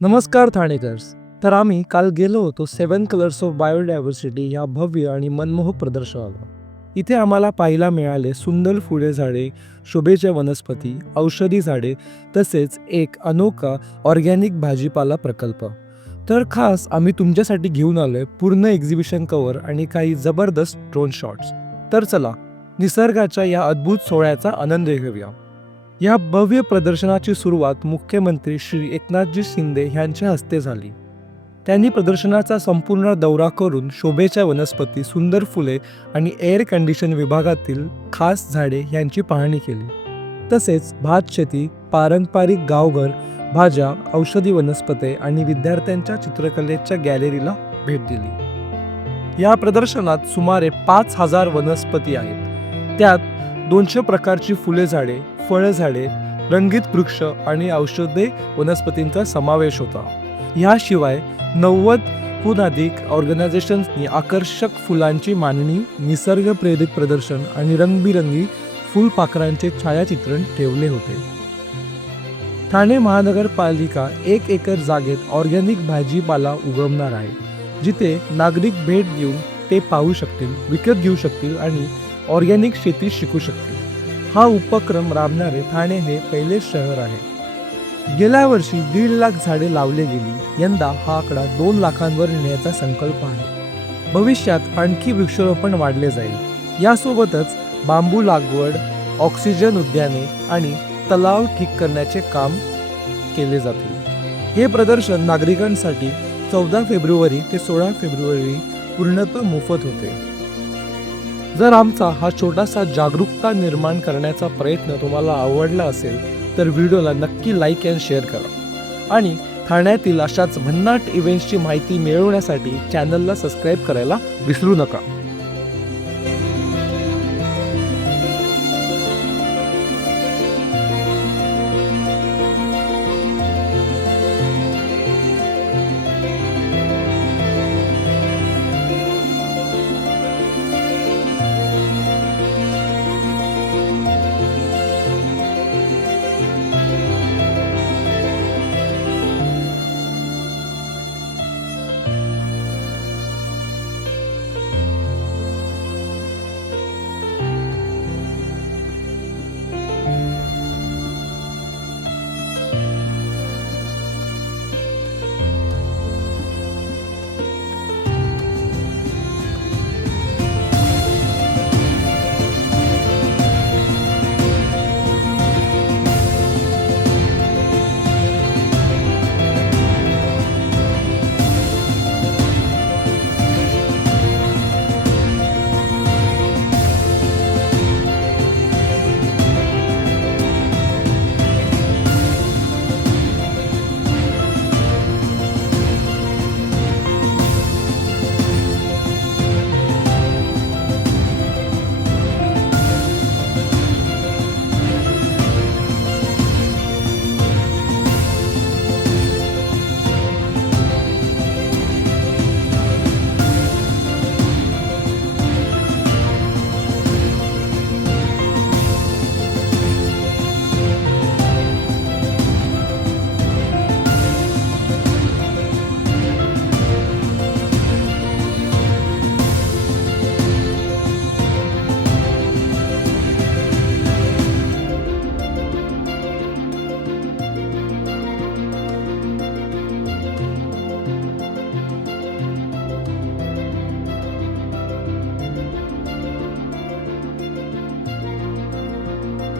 नमस्कार ठाणेकर्स. तर आम्ही काल गेलो होतो 7 कलर्स ऑफ बायोडायव्हर्सिटी या भव्य आणि मनमोहक प्रदर्शनाला. इथे आम्हाला पाहायला मिळाले सुंदर फुले झाडे, शोभेच्या वनस्पती, औषधी झाडे तसेच एक अनोखा ऑर्गॅनिक भाजीपाला प्रकल्प. तर खास आम्ही तुमच्यासाठी घेऊन आलोय पूर्ण एक्झिबिशन कव्हर आणि काही जबरदस्त ड्रोन शॉट्स. तर चला निसर्गाच्या या अद्भुत सोहळ्याचा आनंद घेऊया. या भव्य प्रदर्शनाची सुरुवात मुख्यमंत्री श्री एकनाथजी शिंदे यांच्या हस्ते झाली. त्यांनी प्रदर्शनाचा संपूर्ण दौरा करून शोभेच्या वनस्पती, सुंदर फुले आणि एअर कंडिशन विभागातील खास झाडे यांची पाहणी केली. तसेच भात शेती, पारंपरिक गावघर, भाज्या, औषधी वनस्पती आणि विद्यार्थ्यांच्या चित्रकलेच्या गॅलरीला भेट दिली. या प्रदर्शनात सुमारे 5,000 वनस्पती आहेत. त्यात 200 प्रकारची फुले झाडे, फळझाडे, रंगीत वृक्ष आणि औषधी वनस्पतींचा समावेश होता. याशिवाय 90हून अधिक ऑर्गनायझेशन्सनी आकर्षक फुलांची मांडणी, निसर्ग प्रेरित प्रदर्शन आणि रंगबिरंगी फुलपाखरांचे छायाचित्रण ठेवले होते. ठाणे महानगरपालिका 1 एकर जागेत ऑर्गॅनिक भाजीपाला उगवणार आहे, जिथे नागरिक भेट देऊन ते पाहू शकतील, विकत घेऊ शकतील आणि ऑर्गॅनिक शेती शिकू शकतील. हा उपक्रम राबणारे ठाणे हे पहिले शहर आहे. गेल्या वर्षी 1.5 लाख झाडे लावले गेली. यंदा हा आकडा 2 लाखांवर नेण्याचा संकल्प आहे. भविष्यात आणखी वृक्षारोपण वाढले जाईल. यासोबतच बांबू लागवड, ऑक्सिजन उद्याने आणि तलाव ठीक करण्याचे काम केले जातील. हे प्रदर्शन नागरिकांसाठी 14 फेब्रुवारी ते 16 फेब्रुवारी पूर्णतः मोफत होते. जर आमचा हा छोटासा जागरूकता निर्माण करण्याचा प्रयत्न तुम्हाला आवडला असेल तर व्हिडिओला नक्की लाईक अँड शेअर करा आणि ठाण्यातील अशाच भन्नाट इव्हेंट्सची माहिती मिळवण्यासाठी चॅनलला सबस्क्राईब करायला विसरू नका.